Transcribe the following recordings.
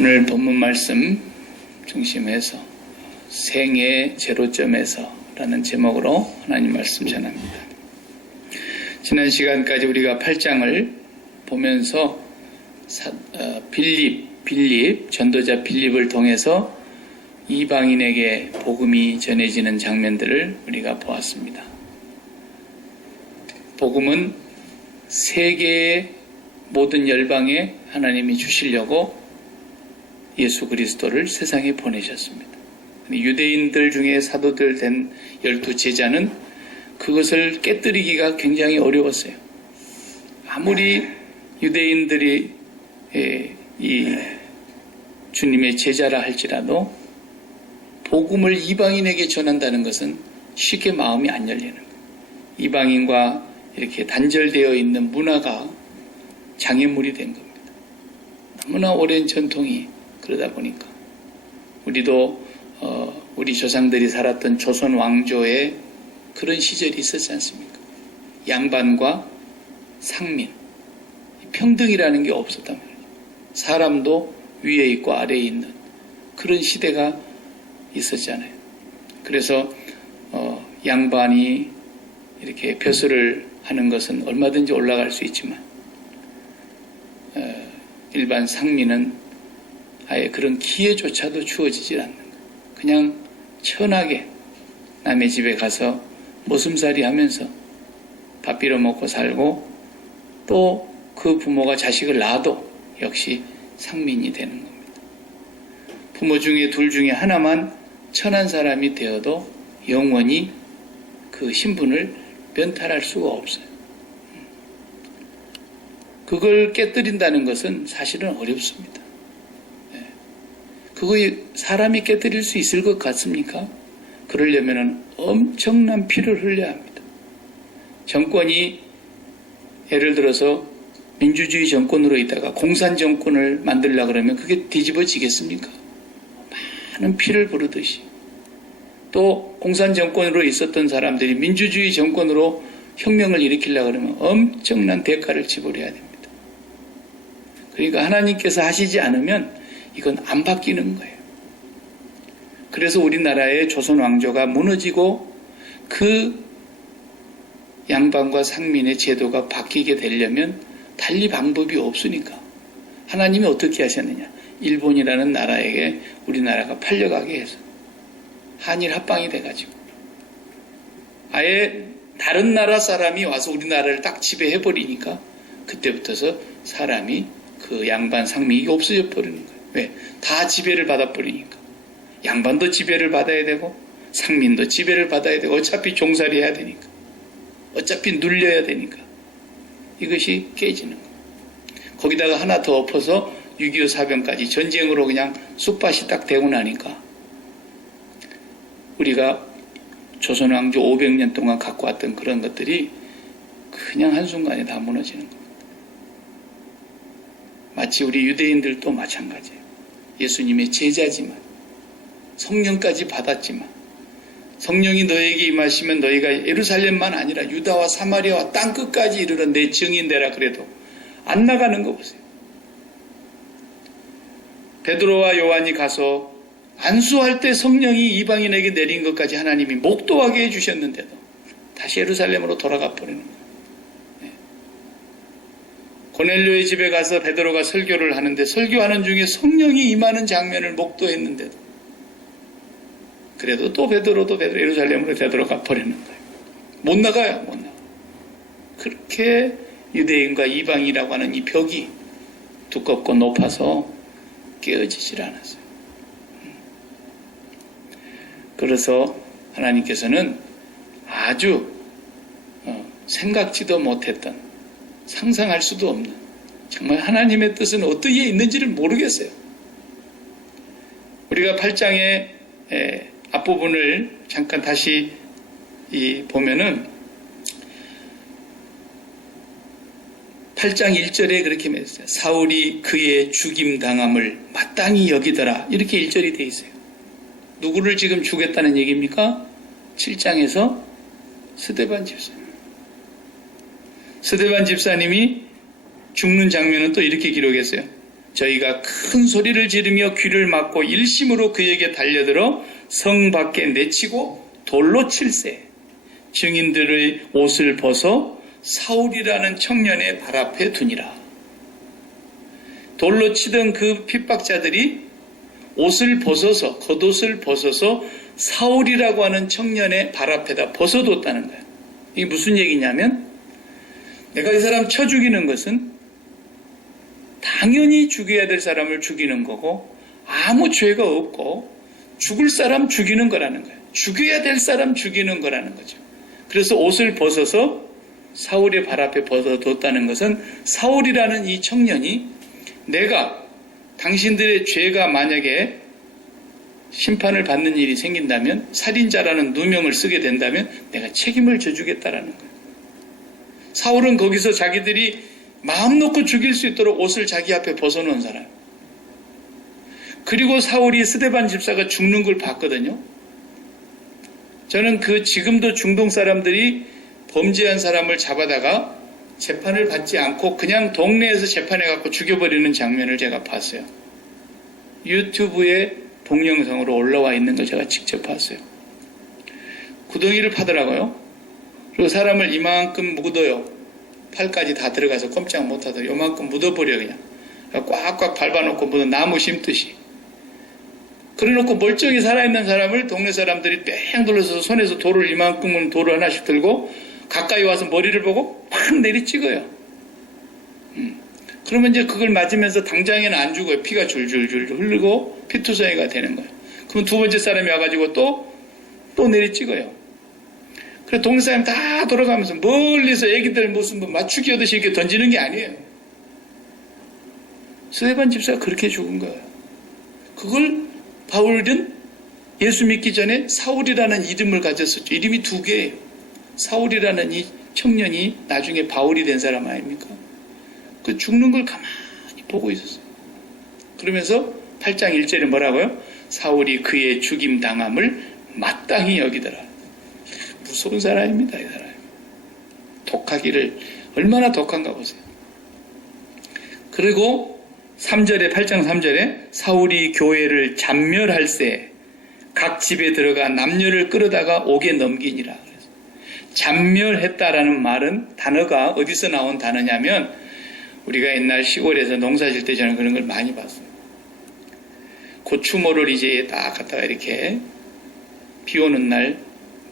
오늘 본문 말씀 중심에서 생애 제로점에서 라는 제목으로 하나님 말씀 전합니다. 지난 시간까지 우리가 8장을 보면서 빌립, 전도자 빌립을 통해서 이방인에게 복음이 전해지는 장면들을 우리가 보았습니다. 복음은 세계의 모든 열방에 하나님이 주시려고 예수 그리스도를 세상에 보내셨습니다. 유대인들 중에 사도들 된 12제자는 그것을 깨뜨리기가 굉장히 어려웠어요. 아무리 유대인들이 이 주님의 제자라 할지라도 복음을 이방인에게 전한다는 것은 쉽게 마음이 안 열리는 거예요. 이방인과 이렇게 단절되어 있는 문화가 장애물이 된 겁니다. 너무나 오랜 전통이 그러다 보니까 우리도 우리 조상들이 살았던 조선 왕조에 그런 시절이 있었지 않습니까? 양반과 상민, 평등이라는 게 없었단 말이에요. 사람도 위에 있고 아래에 있는 그런 시대가 있었잖아요. 그래서 양반이 이렇게 벼슬을 하는 것은 얼마든지 올라갈 수 있지만 일반 상민은 아예 그런 기회조차도 주어지질 않는 거예요. 그냥 천하게 남의 집에 가서 모슴살이 하면서 밥 빌어먹고 살고 또 그 부모가 자식을 낳아도 역시 상민이 되는 겁니다. 부모 중에 둘 중에 하나만 천한 사람이 되어도 영원히 그 신분을 면탈할 수가 없어요. 그걸 깨뜨린다는 것은 사실은 어렵습니다. 그거 사람이 깨뜨릴 수 있을 것 같습니까? 그러려면 엄청난 피를 흘려야 합니다. 정권이 예를 들어서 민주주의 정권으로 있다가 공산 정권을 만들려고 그러면 그게 뒤집어지겠습니까? 많은 피를 부르듯이 또 공산 정권으로 있었던 사람들이 민주주의 정권으로 혁명을 일으키려고 그러면 엄청난 대가를 지불해야 됩니다. 그러니까 하나님께서 하시지 않으면 이건 안 바뀌는 거예요. 그래서 우리나라의 조선 왕조가 무너지고 그 양반과 상민의 제도가 바뀌게 되려면 달리 방법이 없으니까 하나님이 어떻게 하셨느냐. 일본이라는 나라에게 우리나라가 팔려가게 해서 한일 합방이 돼가지고 아예 다른 나라 사람이 와서 우리나라를 딱 지배해버리니까 그때부터서 사람이 그 양반 상민이 없어져 버리는 거예요. 왜? 다 지배를 받아버리니까. 양반도 지배를 받아야 되고 상민도 지배를 받아야 되고 어차피 종살이 해야 되니까. 어차피 눌려야 되니까. 이것이 깨지는 거예요. 거기다가 하나 더 엎어서 6.25 사변까지 전쟁으로 그냥 쑥밭이 딱 되고 나니까 우리가 조선왕조 500년 동안 갖고 왔던 그런 것들이 그냥 한순간에 다 무너지는 겁니다. 마치 우리 유대인들도 마찬가지예요. 예수님의 제자지만 성령까지 받았지만 성령이 너에게 임하시면 너희가 예루살렘만 아니라 유다와 사마리아와 땅끝까지 이르러 내 증인되라 그래도 안 나가는 거 보세요. 베드로와 요한이 가서 안수할 때 성령이 이방인에게 내린 것까지 하나님이 목도하게 해주셨는데도 다시 예루살렘으로 돌아가 버리는 거예요. 네. 고넬료의 집에 가서 베드로가 설교를 하는데 설교하는 중에 성령이 임하는 장면을 목도했는데도 그래도 또 베드로 예루살렘으로 되돌아가 버리는 거예요. 못 나가요. 못 나가. 그렇게 유대인과 이방이라고 하는 이 벽이 두껍고 높아서 깨어지질 않았어요. 그래서 하나님께서는 아주 생각지도 못했던 상상할 수도 없는 정말 하나님의 뜻은 어디에 있는지를 모르겠어요. 우리가 8장의 앞부분을 잠깐 다시 보면은 8장 1절에 그렇게 말했어요. 사울이 그의 죽임당함을 마땅히 여기더라. 이렇게 1절이 되어 있어요. 누구를 지금 죽였다는 얘기입니까? 7장에서 스데반 집사님. 스데반 집사님이 죽는 장면은 또 이렇게 기록했어요. 저희가 큰 소리를 지르며 귀를 막고 일심으로 그에게 달려들어 성 밖에 내치고 돌로 칠세. 증인들의 옷을 벗어 사울이라는 청년의 발 앞에 두니라. 돌로 치던 그 핍박자들이 옷을 벗어서, 겉옷을 벗어서 사울이라고 하는 청년의 발 앞에다 벗어뒀다는 거예요. 이게 무슨 얘기냐면, 내가 이 사람 쳐 죽이는 것은 당연히 죽여야 될 사람을 죽이는 거고, 아무 죄가 없고 죽을 사람 죽이는 거라는 거예요. 죽여야 될 사람 죽이는 거라는 거죠. 그래서 옷을 벗어서 사울의 발 앞에 벗어뒀다는 것은 사울이라는 이 청년이 내가 당신들의 죄가 만약에 심판을 받는 일이 생긴다면, 살인자라는 누명을 쓰게 된다면 내가 책임을 져주겠다라는 거예요. 사울은 거기서 자기들이 마음 놓고 죽일 수 있도록 옷을 자기 앞에 벗어놓은 사람. 그리고 사울이 스데반 집사가 죽는 걸 봤거든요. 저는 지금도 중동 사람들이 범죄한 사람을 잡아다가 재판을 받지 않고 그냥 동네에서 재판해갖고 죽여버리는 장면을 제가 봤어요. 유튜브에 동영상으로 올라와 있는 걸 제가 직접 봤어요. 구덩이를 파더라고요. 그리고 사람을 이만큼 묻어요. 팔까지 다 들어가서 꼼짝 못하도록 요만큼 묻어버려 그냥. 꽉꽉 밟아놓고 묻어 나무 심듯이. 그래놓고 멀쩡히 살아있는 사람을 동네 사람들이 뺑 둘러서 손에서 돌을 이만큼은 돌을 하나씩 들고 가까이 와서 머리를 보고 팍 내리 찍어요. 그러면 이제 그걸 맞으면서 당장에는 안 죽어요. 피가 줄줄줄 흐르고 피투성이가 되는 거예요. 그럼 두 번째 사람이 와가지고 또 내리 찍어요. 그래서 동네 사람 다 돌아가면서 멀리서 애기들 무슨 맞추기 하듯이 이렇게 던지는 게 아니에요. 스데반 집사가 그렇게 죽은 거예요. 그걸 바울은 예수 믿기 전에 사울이라는 이름을 가졌었죠. 이름이 두 개예요. 사울이라는 이 청년이 나중에 바울이 된 사람 아닙니까? 그 죽는 걸 가만히 보고 있었어요. 그러면서 8장 1절에 뭐라고요? 사울이 그의 죽임 당함을 마땅히 여기더라. 무서운 사람입니다, 이 사람. 독하기를 얼마나 독한가 보세요. 그리고 3절에 8장 3절에 사울이 교회를 잔멸할세 각 집에 들어가 남녀를 끌어다가 옥에 넘기니라. 잔멸했다라는 말은 단어가 어디서 나온 단어냐면 우리가 옛날 시골에서 농사 질 때 저는 그런 걸 많이 봤어요. 고추모를 이제 딱 갖다가 이렇게 비 오는 날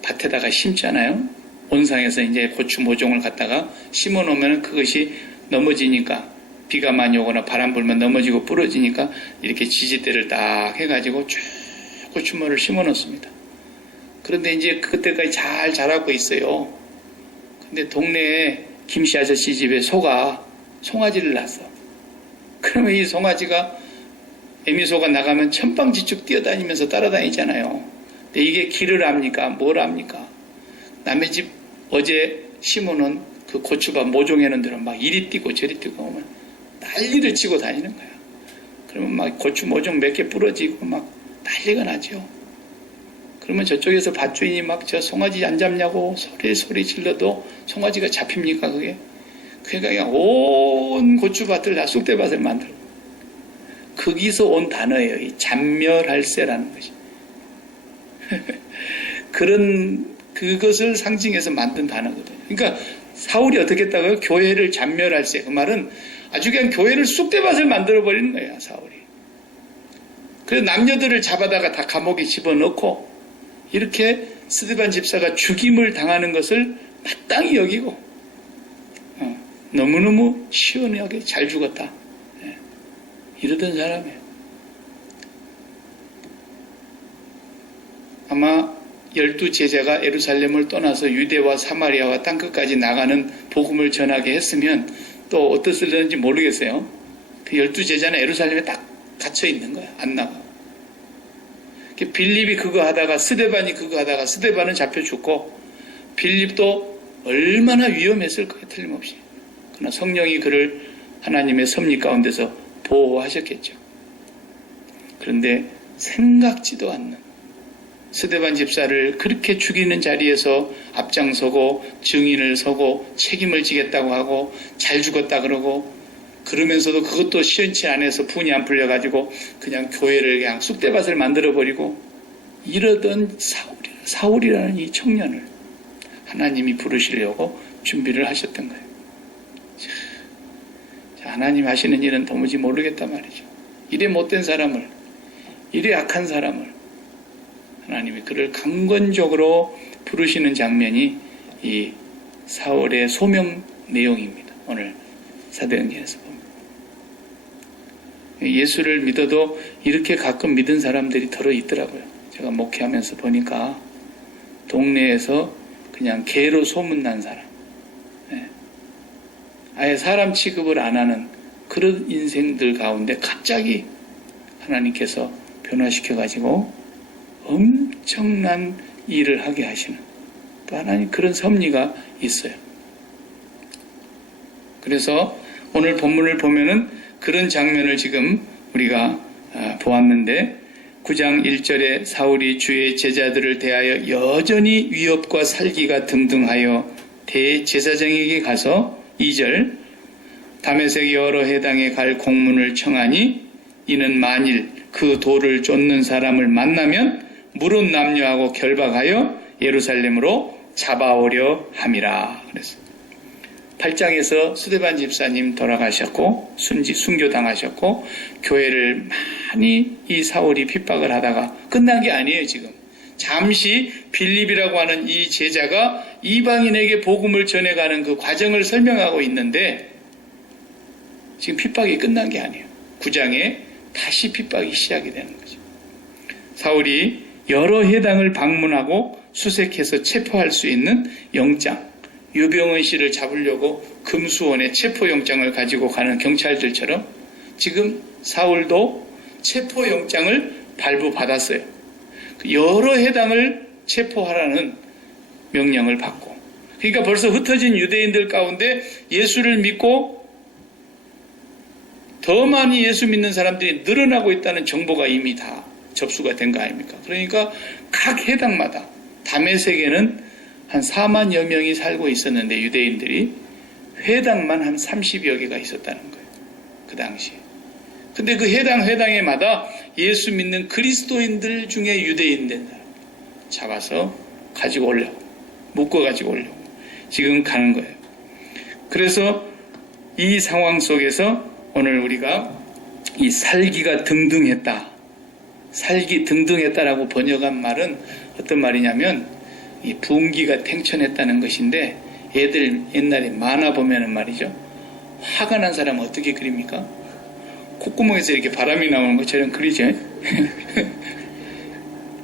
밭에다가 심잖아요. 온상에서 이제 고추 모종을 갖다가 심어 놓으면 그것이 넘어지니까 비가 많이 오거나 바람 불면 넘어지고 부러지니까 이렇게 지지대를 딱 해가지고 쭉 고추모를 심어 놓습니다. 그런데 이제 그때까지 잘 자라고 있어요. 근데 동네에 김씨 아저씨 집에 소가 송아지를 낳았어. 그러면 이 송아지가 애미소가 나가면 천방지축 뛰어다니면서 따라다니잖아요. 근데 이게 길을 압니까? 뭘 압니까? 남의 집 어제 심어놓은 그 고추밭 모종에는 들어 막 이리 뛰고 저리 뛰고 오면 난리를 치고 다니는 거야. 그러면 막 고추 모종 몇 개 부러지고 막 난리가 나죠. 그러면 저쪽에서 밭주인이 막 저 송아지 안 잡냐고 소리 질러도 송아지가 잡힙니까 그게? 그러니까 그냥 온 고추밭을 다 쑥대밭을 만들고 거기서 온 단어예요. 이 잔멸할세라는 것이. 그것을 상징해서 만든 단어거든요. 그러니까 사울이 어떻게 했다고요? 교회를 잔멸할세. 그 말은 아주 그냥 교회를 쑥대밭을 만들어버리는 거예요, 사울이. 그래서 남녀들을 잡아다가 다 감옥에 집어넣고 이렇게 스데반 집사가 죽임을 당하는 것을 마땅히 여기고 너무너무 시원하게 잘 죽었다. 이러던 사람이에요. 아마 12제자가 예루살렘을 떠나서 유대와 사마리아와 땅끝까지 나가는 복음을 전하게 했으면 또 어떻을는지 모르겠어요. 그 12제자는 예루살렘에 딱 갇혀 있는 거야. 안 나가. 빌립이 그거 하다가 스데반이 그거 하다가 스데반은 잡혀 죽고 빌립도 얼마나 위험했을 거예요. 틀림없이. 그러나 성령이 그를 하나님의 섭리 가운데서 보호하셨겠죠. 그런데 생각지도 않는 스데반 집사를 그렇게 죽이는 자리에서 앞장서고 증인을 서고 책임을 지겠다고 하고 잘 죽었다 그러고 그러면서도 그것도 시원치 않아서 분이 안 풀려가지고 그냥 교회를 그냥 쑥대밭을 만들어버리고 이러던 사울이라는 이 청년을 하나님이 부르시려고 준비를 하셨던 거예요. 자, 하나님 하시는 일은 도무지 모르겠단 말이죠. 이래 못된 사람을, 이래 악한 사람을 하나님이 그를 강권적으로 부르시는 장면이 이 사울의 소명 내용입니다. 오늘 사도행전에서 봅니다. 예수를 믿어도 이렇게 가끔 믿은 사람들이 더러 있더라고요. 제가 목회하면서 보니까 동네에서 그냥 개로 소문난 사람, 아예 사람 취급을 안 하는 그런 인생들 가운데 갑자기 하나님께서 변화시켜가지고 엄청난 일을 하게 하시는 또 하나님 그런 섭리가 있어요. 그래서 오늘 본문을 보면은 그런 장면을 지금 우리가 보았는데 9장 1절에 사울이 주의 제자들을 대하여 여전히 위협과 살기가 등등하여 대제사장에게 가서 2절 다메섹 여러 해당에 갈 공문을 청하니 이는 만일 그 돌을 쫓는 사람을 만나면 무릇 남녀하고 결박하여 예루살렘으로 잡아오려 함이라. 그래서 8장에서 스데반 집사님 돌아가셨고 순교당하셨고 교회를 많이 이 사울이 핍박을 하다가 끝난 게 아니에요. 지금 잠시 빌립이라고 하는 이 제자가 이방인에게 복음을 전해가는 그 과정을 설명하고 있는데 지금 핍박이 끝난 게 아니에요. 9장에 다시 핍박이 시작이 되는 거죠. 사울이 여러 해당을 방문하고 수색해서 체포할 수 있는 영장, 유병헌 씨를 잡으려고 금수원에 체포영장을 가지고 가는 경찰들처럼 지금 사울도 체포영장을 발부받았어요. 여러 해당을 체포하라는 명령을 받고, 그러니까 벌써 흩어진 유대인들 가운데 예수를 믿고 더 많이 예수 믿는 사람들이 늘어나고 있다는 정보가 이미 다 접수가 된 거 아닙니까? 그러니까 각 해당마다 다메섹에는 한 4만여 명이 살고 있었는데 유대인들이 회당만 한 30여 개가 있었다는 거예요. 그 당시에. 근데 그 회당에마다 예수 믿는 그리스도인들 중에 유대인들 잡아서 가지고 오려고, 묶어 가지고 오려고 지금 가는 거예요. 그래서 이 상황 속에서 오늘 우리가 이 살기가 등등했다. 살기 등등했다라고 번역한 말은 어떤 말이냐면 이 분기가 탱천했다는 것인데 애들 옛날에 만화 보면은 말이죠. 화가 난 사람은 어떻게 그립니까? 콧구멍에서 이렇게 바람이 나오는 것처럼 그리죠.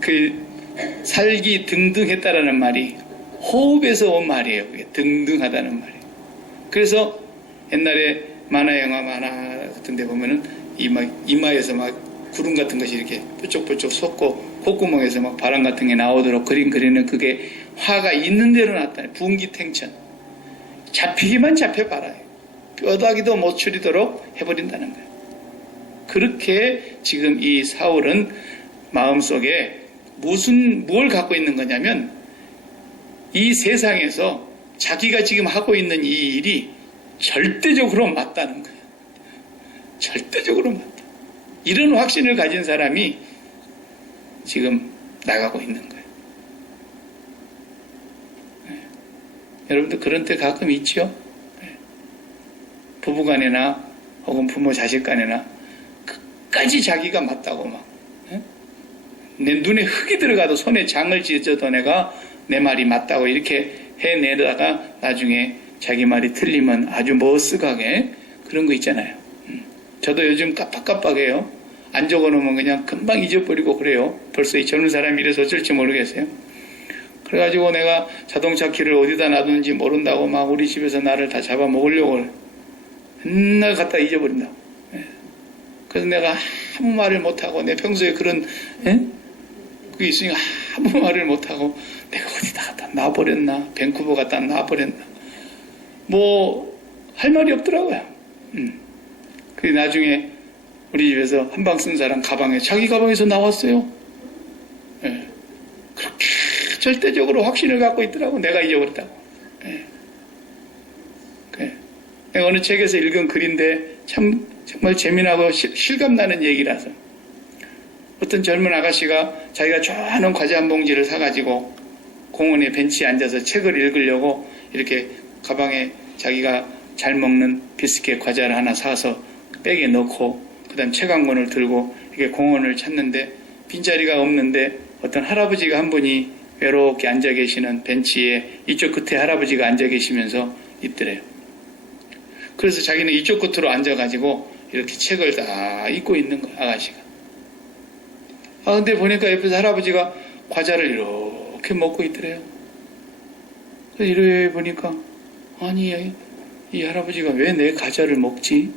그 살기 등등했다라는 말이 호흡에서 온 말이에요. 그게 등등하다는 말이에요. 그래서 옛날에 만화 영화 같은 데 보면은 이마에서 막 구름 같은 것이 이렇게 뾰족뾰족 솟고 콧구멍에서 막 바람 같은 게 나오도록 그림 그리는 그게 화가 있는 대로 났다. 분기탱천. 잡히기만 잡혀봐라요. 뼈다귀도 못 추리도록 해버린다는 거예요. 그렇게 지금 이 사울은 마음속에 뭘 갖고 있는 거냐면 이 세상에서 자기가 지금 하고 있는 이 일이 절대적으로 맞다는 거예요. 절대적으로 맞다. 이런 확신을 가진 사람이 지금 나가고 있는 거예요. 네. 여러분들 그런 때 가끔 있죠? 네. 부부간에나 혹은 부모 자식간에나 끝까지 자기가 맞다고 막 네? 내 눈에 흙이 들어가도 손에 장을 찢어도 내가 내 말이 맞다고 이렇게 해내다가 나중에 자기 말이 틀리면 아주 머쓱하게 그런 거 있잖아요. 저도 요즘 깜빡깜빡해요. 안 적어놓으면 그냥 금방 잊어버리고 그래요. 벌써 이 젊은 사람이 이래서 어쩔지 모르겠어요. 그래가지고 내가 자동차 키를 어디다 놔두는지 모른다고 막 우리 집에서 나를 다 잡아먹으려고 맨날 갖다 잊어버린다. 그래서 내가 아무 말을 못하고 내 평소에 그런 그게 있으니까 아무 말을 못하고 내가 어디다 갖다 놔버렸나, 밴쿠버 갖다 놔버렸나 뭐 할 말이 없더라고요. 그 나중에 우리 집에서 한방 쓴 사람 가방에 자기 가방에서 나왔어요. 네. 그렇게 절대적으로 확신을 갖고 있더라고. 내가 잊어버렸다고. 네. 내가 어느 책에서 읽은 글인데 참 정말 재미나고 실감나는 얘기라서, 어떤 젊은 아가씨가 자기가 좋아하는 과자 한 봉지를 사가지고 공원에 벤치에 앉아서 책을 읽으려고 이렇게 가방에 자기가 잘 먹는 비스켓 과자를 하나 사서 백에 넣고 그 다음 책 한 권을 들고 이렇게 공원을 찾는데 빈자리가 없는데 어떤 할아버지가 한 분이 외롭게 앉아 계시는 벤치에 이쪽 끝에 할아버지가 앉아 계시면서 있더래요. 그래서 자기는 이쪽 끝으로 앉아가지고 이렇게 책을 다 읽고 있는 거야, 아가씨가. 근데 보니까 옆에서 할아버지가 과자를 이렇게 먹고 있더래요. 그래서 이래 보니까, 아니, 이 할아버지가 왜 내 과자를 먹지?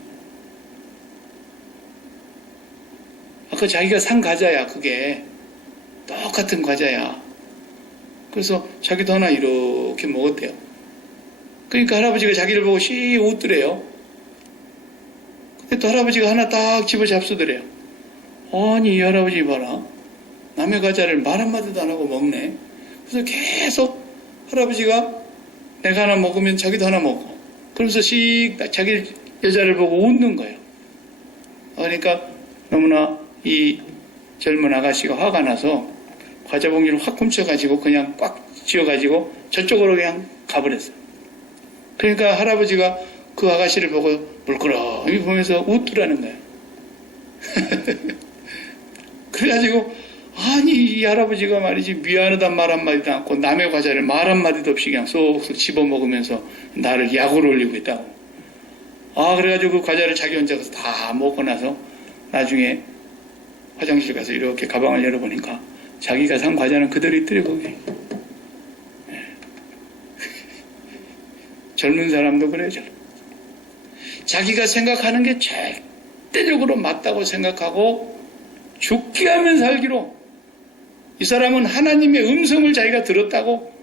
아까 자기가 산 과자야, 그게. 똑같은 과자야. 그래서 자기도 하나 이렇게 먹었대요. 그러니까 할아버지가 자기를 보고 씩 웃더래요. 근데 또 할아버지가 하나 딱 집어 잡수더래요. 아니, 이 할아버지 봐라. 남의 과자를 말 한마디도 안 하고 먹네. 그래서 계속 할아버지가 내가 하나 먹으면 자기도 하나 먹고, 그러면서 씩 자기 여자를 보고 웃는 거예요. 그러니까 너무나 이 젊은 아가씨가 화가 나서 과자 봉지를 확 훔쳐가지고 그냥 꽉 쥐어가지고 저쪽으로 그냥 가버렸어요. 그러니까 할아버지가 그 아가씨를 보고 물끄러미 보면서 웃더라는 거예요. 그래가지고, 아니, 이 할아버지가 말이지, 미안하단 말 한마디도 않고 남의 과자를 말 한마디도 없이 그냥 쏙쏙 집어먹으면서 나를 약으로 올리고 있다고. 그래가지고 그 과자를 자기 혼자 가서 다 먹고 나서 나중에 화장실 가서 이렇게 가방을 열어보니까 자기가 산 과자는 그대로 있더래, 거기. 젊은 사람도 그래요. 자기가 생각하는 게 절대적으로 맞다고 생각하고 죽게 하면 살기로, 이 사람은 하나님의 음성을 자기가 들었다고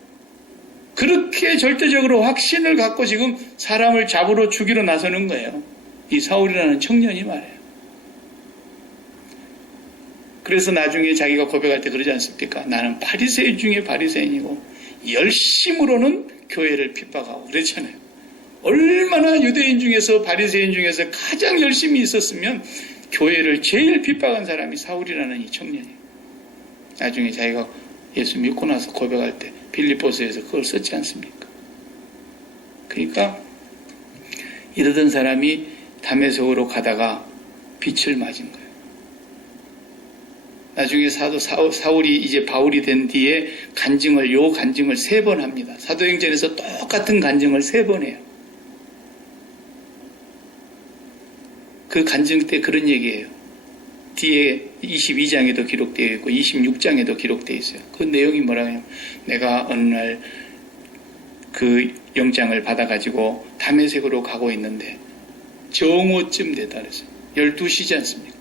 그렇게 절대적으로 확신을 갖고 지금 사람을 잡으러 죽이러 나서는 거예요. 이 사울이라는 청년이 말이에요. 그래서 나중에 자기가 고백할 때 그러지 않습니까? 나는 바리새인 중에 바리새인이고 열심으로는 교회를 핍박하고 그랬잖아요. 얼마나 유대인 중에서 바리새인 중에서 가장 열심히 있었으면 교회를 제일 핍박한 사람이 사울이라는 이 청년이에요. 나중에 자기가 예수 믿고 나서 고백할 때 빌립보서에서 그걸 썼지 않습니까? 그러니까 이러던 사람이 다메섹으로 가다가 빛을 맞은 거예요. 나중에 사울이 이제 바울이 된 뒤에 요 간증을 3번 합니다. 사도행전에서 똑같은 간증을 3번 해요. 그 간증 때 그런 얘기예요. 뒤에 22장에도 기록되어 있고 26장에도 기록되어 있어요. 그 내용이 뭐라고 하냐면, 내가 어느 날 그 영장을 받아가지고 다메섹으로 가고 있는데 정오쯤 되다 그랬어요. 12시지 않습니까?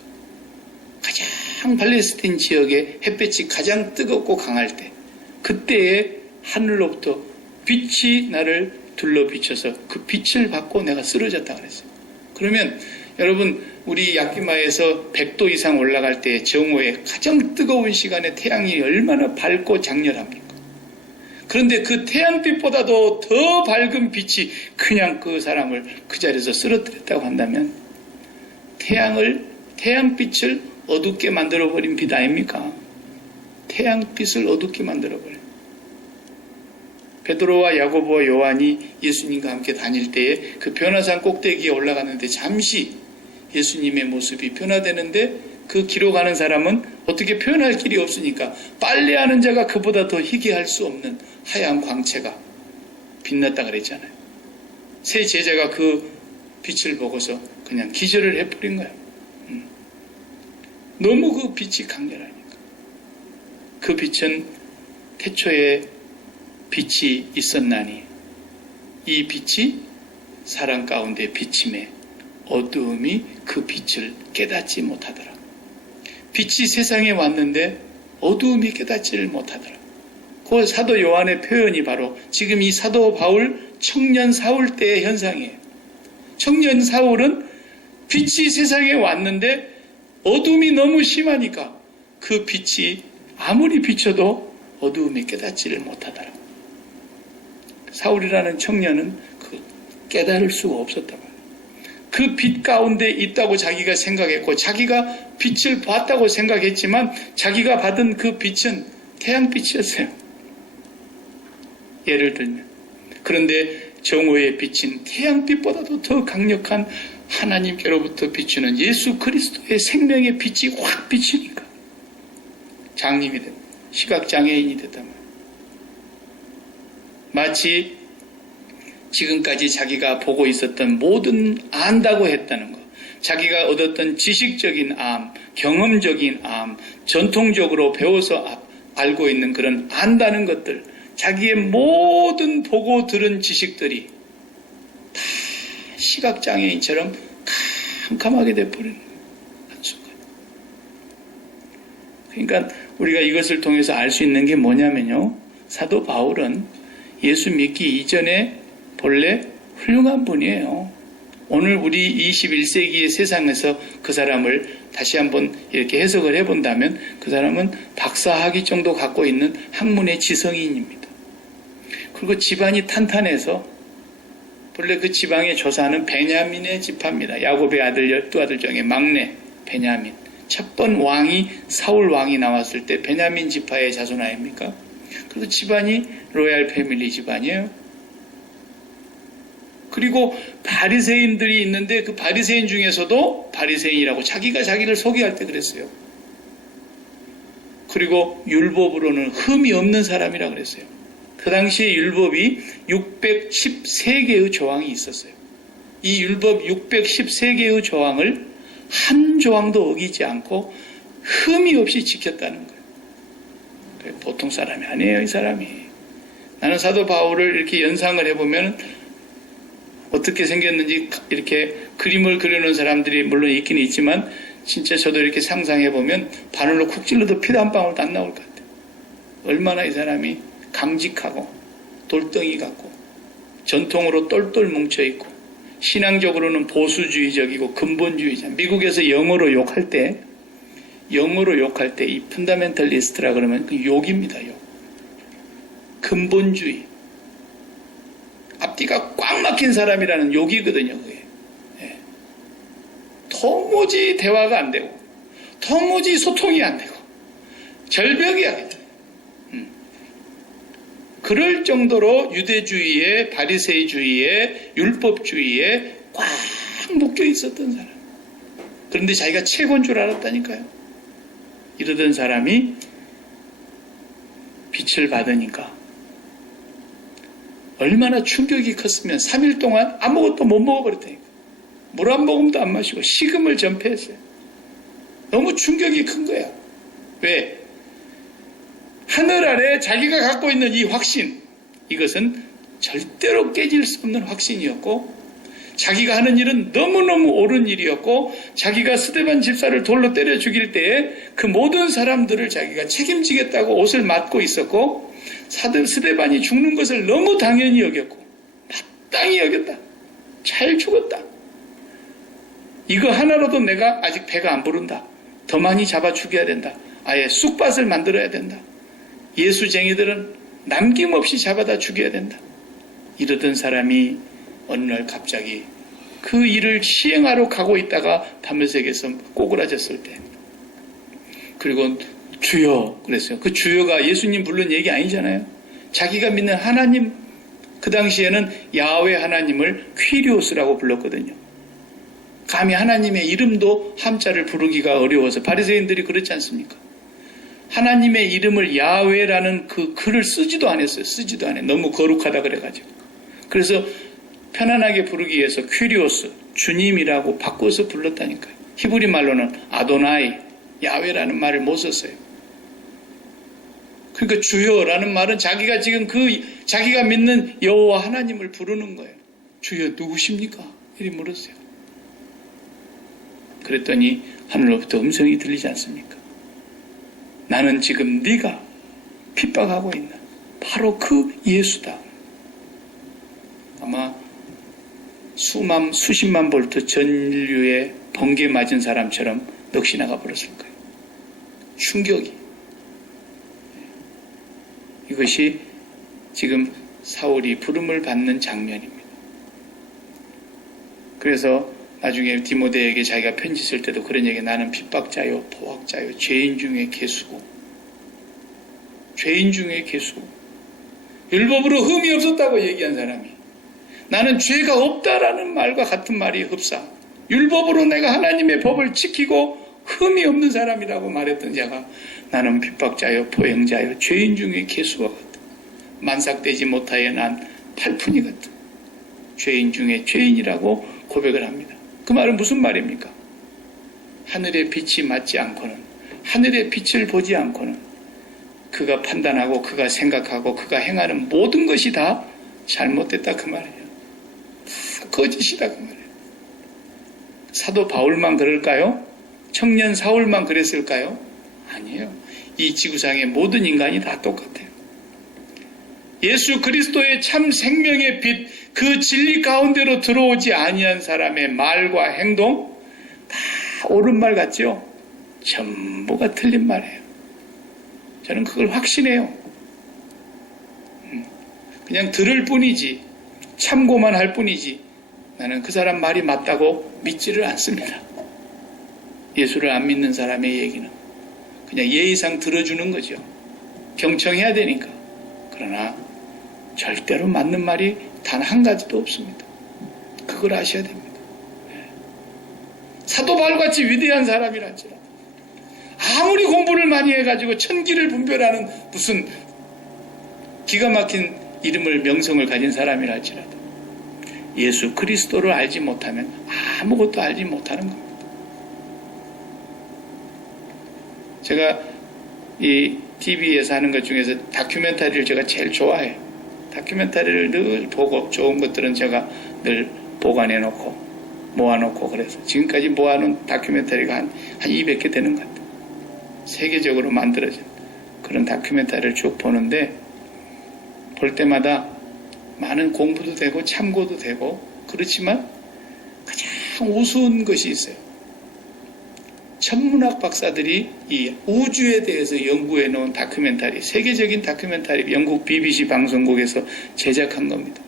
가장 팔레스틴 지역의 햇볕이 가장 뜨겁고 강할 때, 그때에 하늘로부터 빛이 나를 둘러 비춰서 그 빛을 받고 내가 쓰러졌다 그랬어요. 그러면 여러분, 우리 야기마에서 100도 이상 올라갈 때 정오에 가장 뜨거운 시간에 태양이 얼마나 밝고 장렬합니까? 그런데 그 태양빛보다도 더 밝은 빛이 그냥 그 사람을 그 자리에서 쓰러뜨렸다고 한다면, 태양빛을 어둡게 만들어버린 빛 아닙니까? 태양빛을 어둡게 만들어버린. 베드로와 야고보와 요한이 예수님과 함께 다닐 때에 그 변화산 꼭대기에 올라갔는데 잠시 예수님의 모습이 변화되는데, 그 기록하는 사람은 어떻게 표현할 길이 없으니까 빨래하는 자가 그보다 더 희귀할 수 없는 하얀 광채가 빛났다 그랬잖아요. 세 제자가 그 빛을 보고서 그냥 기절을 해버린 거예요. 너무 그 빛이 강렬하니까. 그 빛은 태초에 빛이 있었나니 이 빛이 사람 가운데 비침에 어두움이 그 빛을 깨닫지 못하더라. 빛이 세상에 왔는데 어두움이 깨닫지를 못하더라. 그 사도 요한의 표현이 바로 지금 이 사도 바울 청년 사울 때의 현상이에요. 청년 사울은 빛이 세상에 왔는데 어둠이 너무 심하니까 그 빛이 아무리 비춰도 어두움이 깨닫지를 못하더라. 사울이라는 청년은 그 깨달을 수가 없었다고. 그 빛 가운데 있다고 자기가 생각했고 자기가 빛을 봤다고 생각했지만 자기가 받은 그 빛은 태양빛이었어요. 예를 들면. 그런데 정오의 빛인 태양빛보다도 더 강력한 하나님께로부터 비추는 예수 그리스도의 생명의 빛이 확 비치니까 장님이 됐다. 시각장애인이 됐단 말이에요. 마치 지금까지 자기가 보고 있었던 모든 안다고 했다는 것, 자기가 얻었던 지식적인 암, 경험적인 암, 전통적으로 배워서 알고 있는 그런 안다는 것들, 자기의 모든 보고 들은 지식들이 다 시각장애인처럼 캄캄하게 돼버리는 거예요. 한순간. 그러니까 우리가 이것을 통해서 알 수 있는 게 뭐냐면요. 사도 바울은 예수 믿기 이전에 본래 훌륭한 분이에요. 오늘 우리 21세기의 세상에서 그 사람을 다시 한번 이렇게 해석을 해본다면 그 사람은 박사학위 정도 갖고 있는 학문의 지성인입니다. 그리고 집안이 탄탄해서 본래 그 지방의 조사는 베냐민의 지파입니다. 야곱의 아들 12아들 중에 막내 베냐민. 첫 번 왕이 사울 왕이 나왔을 때 베냐민 지파의 자손 아닙니까? 그리고 집안이 로얄 패밀리 집안이에요. 그리고 바리새인들이 있는데 그 바리새인 중에서도 바리새인이라고 자기가 자기를 소개할 때 그랬어요. 그리고 율법으로는 흠이 없는 사람이라 그랬어요. 그 당시에 율법이 613개의 조항이 있었어요. 이 율법 613개의 조항을 한 조항도 어기지 않고 흠이 없이 지켰다는 거예요. 보통 사람이 아니에요, 이 사람이. 나는 사도 바울을 이렇게 연상을 해보면 어떻게 생겼는지 이렇게 그림을 그려놓은 사람들이 물론 있긴 있지만 진짜 저도 이렇게 상상해보면 바늘로 쿡 찔러도 피도 한 방울도 안 나올 것 같아요. 얼마나 이 사람이 강직하고 돌덩이 같고 전통으로 똘똘 뭉쳐있고 신앙적으로는 보수주의적이고 근본주의자. 미국에서 영어로 욕할 때 이 펀더멘털리스트라 그러면 그 욕입니다. 욕. 근본주의. 앞뒤가 꽉 막힌 사람이라는 욕이거든요. 그게. 예. 도무지 대화가 안 되고 도무지 소통이 안 되고 절벽이야. 그럴 정도로 유대주의에 바리새이주의에 율법주의에 꽉 묶여 있었던 사람. 그런데 자기가 최고인 줄 알았다니까요. 이러던 사람이 빛을 받으니까 얼마나 충격이 컸으면 3일 동안 아무것도 못 먹어버렸다니까. 물 한 모금도 안 마시고 식음을 전폐했어요. 너무 충격이 큰 거야. 왜? 하늘 아래 자기가 갖고 있는 이 확신, 이것은 절대로 깨질 수 없는 확신이었고 자기가 하는 일은 너무너무 옳은 일이었고 자기가 스데반 집사를 돌로 때려 죽일 때에 그 모든 사람들을 자기가 책임지겠다고 옷을 맞고 있었고 스데반이 죽는 것을 너무 당연히 여겼고 마땅히 여겼다. 잘 죽었다. 이거 하나로도 내가 아직 배가 안 부른다. 더 많이 잡아 죽여야 된다. 아예 쑥밭을 만들어야 된다. 예수쟁이들은 남김없이 잡아다 죽여야 된다. 이러던 사람이 어느 날 갑자기 그 일을 시행하러 가고 있다가 다메섹에서 꼬그라졌을 때 그리고 주여 그랬어요. 그 주여가 예수님 부른 얘기 아니잖아요. 자기가 믿는 하나님, 그 당시에는 야훼 하나님을 퀴리오스라고 불렀거든요. 감히 하나님의 이름도 함자를 부르기가 어려워서 바리새인들이 그렇지 않습니까? 하나님의 이름을 야훼라는 그 글을 쓰지도 않았어요. 쓰지도 않아요. 너무 거룩하다 그래가지고. 그래서 편안하게 부르기 위해서 퀴리오스, 주님이라고 바꿔서 불렀다니까요. 히브리 말로는 아도나이, 야훼라는 말을 못 썼어요. 그러니까 주여라는 말은 자기가 지금 자기가 믿는 여호와 하나님을 부르는 거예요. 주여 누구십니까? 이렇게 물었어요. 그랬더니 하늘로부터 음성이 들리지 않습니까? 나는 지금 네가 핍박하고 있는 바로 그 예수다. 아마 수십만 볼트 전류에 번개 맞은 사람처럼 넋이 나가 버렸을 거예요. 충격이. 이것이 지금 사울이 부름을 받는 장면입니다. 그래서 나중에 디모데에게 자기가 편지 쓸 때도 그런 얘기, 나는 핍박자요, 포악자요, 죄인 중에 괴수고, 죄인 중에 괴수고, 율법으로 흠이 없었다고 얘기한 사람이, 나는 죄가 없다라는 말과 같은 말이 흡사, 율법으로 내가 하나님의 법을 지키고 흠이 없는 사람이라고 말했던 자가 나는 핍박자요, 포행자요, 죄인 중에 괴수와 같다. 만삭되지 못하여 난 팔푼이 같다. 죄인 중에 죄인이라고 고백을 합니다. 그 말은 무슨 말입니까? 하늘의 빛이 맞지 않고는, 하늘의 빛을 보지 않고는 그가 판단하고 그가 생각하고 그가 행하는 모든 것이 다 잘못됐다 그 말이에요. 다 거짓이다 그 말이에요. 사도 바울만 그럴까요? 청년 사울만 그랬을까요? 아니에요. 이 지구상의 모든 인간이 다 똑같아요. 예수 그리스도의 참 생명의 빛, 그 진리 가운데로 들어오지 아니한 사람의 말과 행동 다 옳은 말 같죠? 전부가 틀린 말이에요. 저는 그걸 확신해요. 그냥 들을 뿐이지, 참고만 할 뿐이지, 나는 그 사람 말이 맞다고 믿지를 않습니다. 예수를 안 믿는 사람의 얘기는 그냥 예의상 들어주는 거죠. 경청해야 되니까. 그러나 절대로 맞는 말이 단 한 가지도 없습니다. 그걸 아셔야 됩니다. 사도 바울같이 위대한 사람이랄지라도, 아무리 공부를 많이 해가지고 천기를 분별하는 무슨 기가 막힌 이름을, 명성을 가진 사람이랄지라도 예수 그리스도를 알지 못하면 아무것도 알지 못하는 겁니다. 제가 이 TV에서 하는 것 중에서 다큐멘터리를 제가 제일 좋아해요. 다큐멘터리를 늘 보고 좋은 것들은 제가 늘 보관해 놓고 모아놓고, 그래서 지금까지 모아놓은 다큐멘터리가 한 200개 되는 것 같아요. 세계적으로 만들어진 그런 다큐멘터리를 쭉 보는데, 볼 때마다 많은 공부도 되고 참고도 되고, 그렇지만 가장 우스운 것이 있어요. 천문학 박사들이 이 우주에 대해서 연구해 놓은 다큐멘터리, 세계적인 다큐멘터리, 영국 BBC 방송국에서 제작한 겁니다.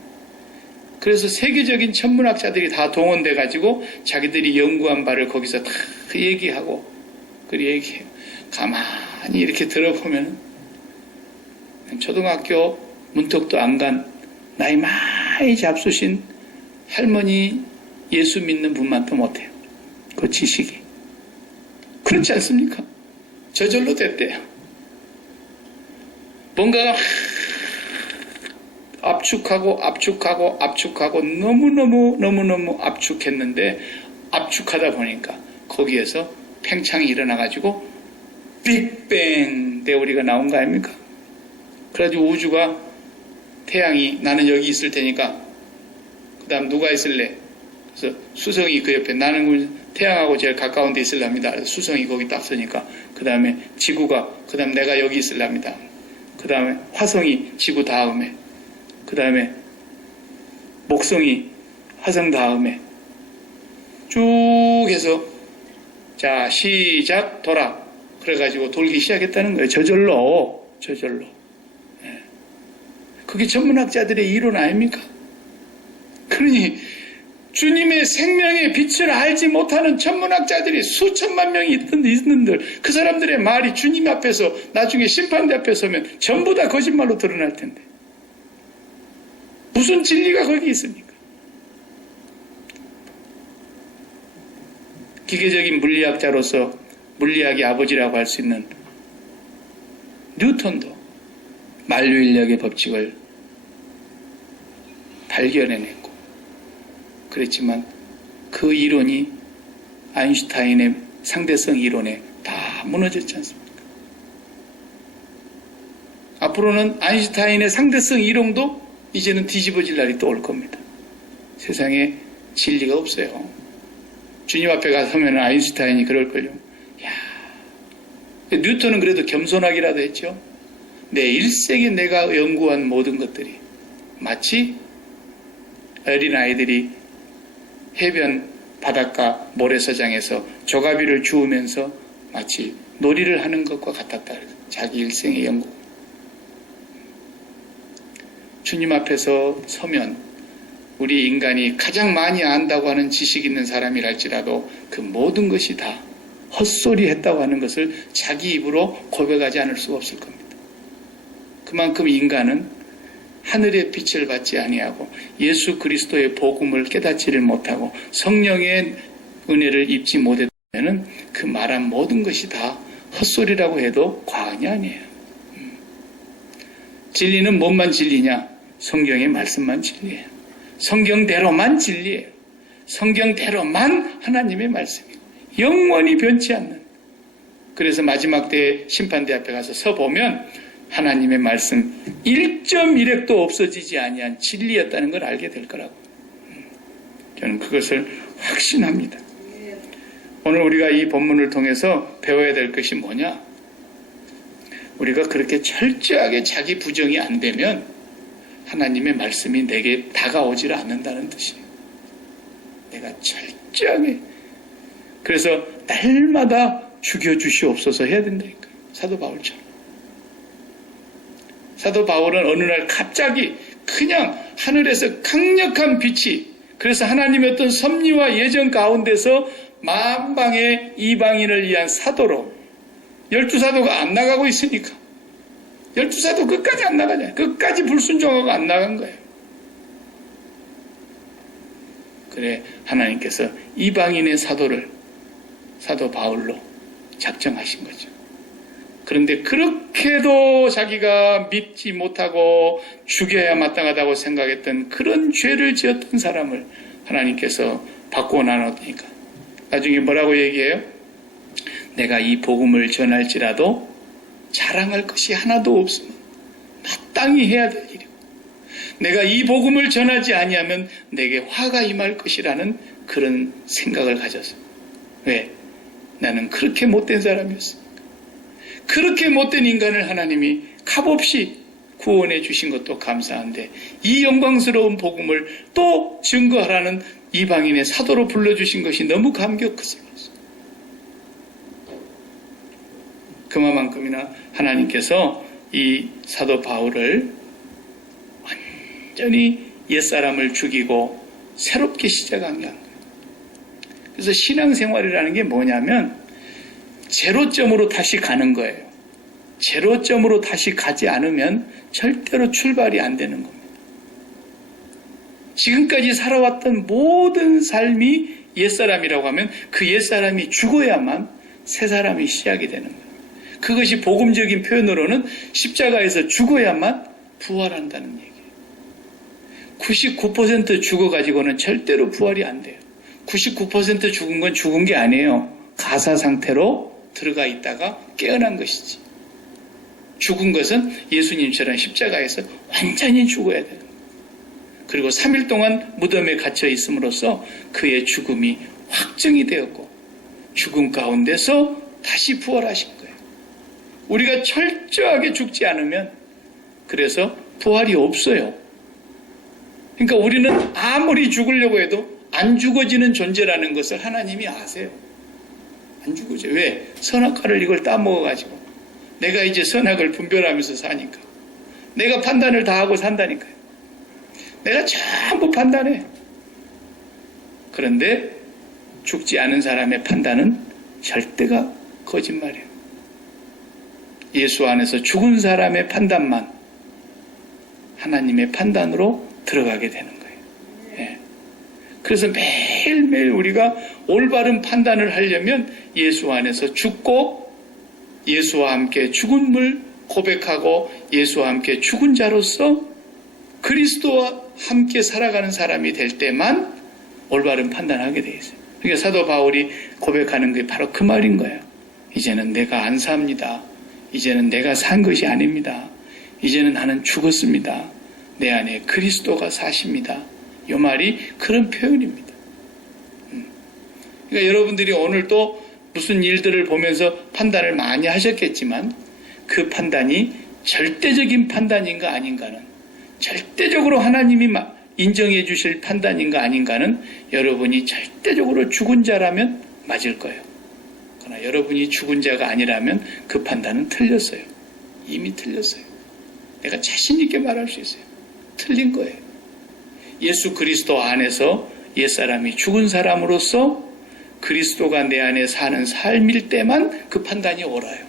그래서 세계적인 천문학자들이 다 동원돼 가지고 자기들이 연구한 바를 거기서 다 얘기하고, 그 얘기해요. 가만히 이렇게 들어보면 초등학교 문턱도 안 간 나이 많이 잡수신 할머니 예수 믿는 분만도 못해요. 그 지식이. 그렇지 않습니까? 저절로 됐대요. 뭔가가 압축하고 너무너무 압축했는데, 압축하다 보니까 거기에서 팽창이 일어나가지고 빅뱅 대오리가 나온 거 아닙니까? 그래가지고 우주가, 태양이 나는 여기 있을 테니까 그 다음 누가 있을래? 그래서 수성이 그 옆에, 나는 태양하고 제일 가까운 데 있으랍니다. 수성이 거기 딱 서니까, 그 다음에 지구가, 그 다음 내가 여기 있으랍니다. 그 다음에 화성이 지구 다음에, 그 다음에 목성이 화성 다음에 쭉 해서, 자 시작 돌아, 그래가지고 돌기 시작했다는 거예요. 저절로. 예. 그게 천문학자들의 이론 아닙니까? 그러니 주님의 생명의 빛을 알지 못하는 천문학자들이 수천만 명이 있는들, 그 사람들의 말이 주님 앞에서, 나중에 심판대 앞에 서면 전부 다 거짓말로 드러날 텐데 무슨 진리가 거기 있습니까? 기계적인 물리학자로서 물리학의 아버지라고 할 수 있는 뉴턴도 만류인력의 법칙을 발견해냈고, 그랬지만 그 이론이 아인슈타인의 상대성 이론에 다 무너졌지 않습니까? 앞으로는 아인슈타인의 상대성 이론도 이제는 뒤집어질 날이 또 올 겁니다. 세상에 진리가 없어요. 주님 앞에 가서면 아인슈타인이 그럴걸요. 야, 뉴턴은 그래도 겸손하기라도 했죠. 내 일생에 내가 연구한 모든 것들이 마치 어린아이들이 해변 바닷가 모래사장에서 조가비를 주우면서 마치 놀이를 하는 것과 같았다. 자기 일생의 연구. 주님 앞에서 서면 우리 인간이 가장 많이 안다고 하는 지식 있는 사람이랄지라도 그 모든 것이 다 헛소리 했다고 하는 것을 자기 입으로 고백하지 않을 수가 없을 겁니다. 그만큼 인간은 하늘의 빛을 받지 아니하고 예수 그리스도의 복음을 깨닫지를 못하고 성령의 은혜를 입지 못했다면 그 말한 모든 것이 다 헛소리라고 해도 과언이 아니에요. 진리는 뭔만 진리냐? 성경의 말씀만 진리예요. 성경대로만 진리예요. 성경대로만 하나님의 말씀이고 영원히 변치 않는. 그래서 마지막 때에 심판대 앞에 가서 서보면 하나님의 말씀 1.1핵도 없어지지 아니한 진리였다는 걸 알게 될 거라고. 저는 그것을 확신합니다. 오늘 우리가 이 본문을 통해서 배워야 될 것이 뭐냐? 우리가 그렇게 철저하게 자기 부정이 안 되면 하나님의 말씀이 내게 다가오질 않는다는 뜻이에요. 내가 철저하게. 그래서 날마다 죽여주시옵소서 해야 된다니까요. 사도 바울처럼. 사도 바울은 어느 날 갑자기 그냥 하늘에서 강력한 빛이, 그래서 하나님의 어떤 섭리와 예정 가운데서 만방의 이방인을 위한 사도로, 12사도가 안 나가고 있으니까 12사도 끝까지 안 나가잖아요. 끝까지 불순종하고 안 나간 거예요. 그래 하나님께서 이방인의 사도를 사도 바울로 작정하신 거죠. 그런데 그렇게도 자기가 믿지 못하고 죽여야 마땅하다고 생각했던 그런 죄를 지었던 사람을 하나님께서 바꾸어 나눴으니까 나중에 뭐라고 얘기해요? 내가 이 복음을 전할지라도 자랑할 것이 하나도 없으면 마땅히 해야 될 일이고, 내가 이 복음을 전하지 아니하면 내게 화가 임할 것이라는 그런 생각을 가졌어요. 왜? 나는 그렇게 못된 사람이었으니까. 그렇게 못된 인간을 하나님이 값없이 구원해 주신 것도 감사한데 이 영광스러운 복음을 또 증거하라는 이방인의 사도로 불러주신 것이 너무 감격스러웠어요. 그만큼이나 하나님께서 이 사도 바울을 완전히 옛사람을 죽이고 새롭게 시작한 게 아니에요. 그래서 신앙생활이라는 게 뭐냐면 제로점으로 다시 가는 거예요. 제로점으로 다시 가지 않으면 절대로 출발이 안 되는 겁니다. 지금까지 살아왔던 모든 삶이 옛사람이라고 하면 그 옛사람이 죽어야만 새 사람이 시작이 되는 거예요. 그것이 복음적인 표현으로는 십자가에서 죽어야만 부활한다는 얘기예요. 99% 죽어가지고는 절대로 부활이 안 돼요. 99% 죽은 건 죽은 게 아니에요. 가사 상태로 들어가 있다가 깨어난 것이지. 죽은 것은 예수님처럼 십자가에서 완전히 죽어야 되는 거예요. 그리고 3일 동안 무덤에 갇혀 있음으로써 그의 죽음이 확정이 되었고 죽음 가운데서 다시 부활하신 거예요. 우리가 철저하게 죽지 않으면 그래서 부활이 없어요. 그러니까 우리는 아무리 죽으려고 해도 안 죽어지는 존재라는 것을 하나님이 아세요. 안 죽어져. 왜? 선악과를 이걸 따먹어가지고 내가 이제 선악을 분별하면서 사니까 내가 판단을 다 하고 산다니까요. 내가 전부 판단해. 그런데 죽지 않은 사람의 판단은 절대가 거짓말이에요. 예수 안에서 죽은 사람의 판단만 하나님의 판단으로 들어가게 되는 거예요. 예. 그래서 매일매일 우리가 올바른 판단을 하려면 예수 안에서 죽고 예수와 함께 죽음을 고백하고 예수와 함께 죽은 자로서 그리스도와 함께 살아가는 사람이 될 때만 올바른 판단하게 되어 있어요. 그러니까 사도 바울이 고백하는 게 바로 그 말인 거예요. 이제는 내가 안 삽니다. 이제는 내가 산 것이 아닙니다. 이제는 나는 죽었습니다. 내 안에 그리스도가 사십니다. 이 말이 그런 표현입니다. 그러니까 여러분들이 오늘 또 무슨 일들을 보면서 판단을 많이 하셨겠지만 그 판단이 절대적인 판단인가 아닌가는, 절대적으로 하나님이 인정해 주실 판단인가 아닌가는 여러분이 절대적으로 죽은 자라면 맞을 거예요. 그러나 여러분이 죽은 자가 아니라면 그 판단은 틀렸어요. 이미 틀렸어요. 내가 자신 있게 말할 수 있어요. 틀린 거예요. 예수 그리스도 안에서 옛사람이 죽은 사람으로서 그리스도가 내 안에 사는 삶일 때만 그 판단이 옳아요.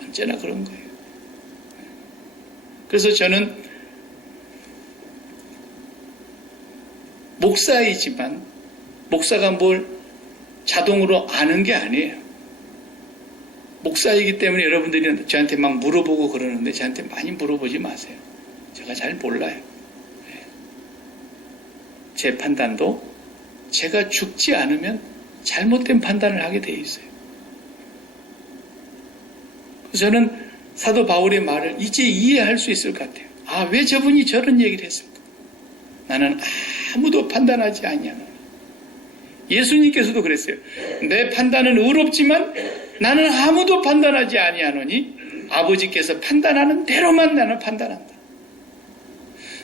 언제나 그런 거예요. 그래서 저는 목사이지만 목사가 뭘 자동으로 아는 게 아니에요. 목사이기 때문에 여러분들이 저한테 막 물어보고 그러는데 저한테 많이 물어보지 마세요. 제가 잘 몰라요. 제 판단도 제가 죽지 않으면 잘못된 판단을 하게 돼 있어요. 그래서 저는 사도 바울의 말을 이제 이해할 수 있을 것 같아요. 아, 왜 저분이 저런 얘기를 했을까? 나는 아무도 판단하지 아니하노니. 예수님께서도 그랬어요. 내 판단은 의롭지만 나는 아무도 판단하지 아니하노니 아버지께서 판단하는 대로만 나는 판단한다.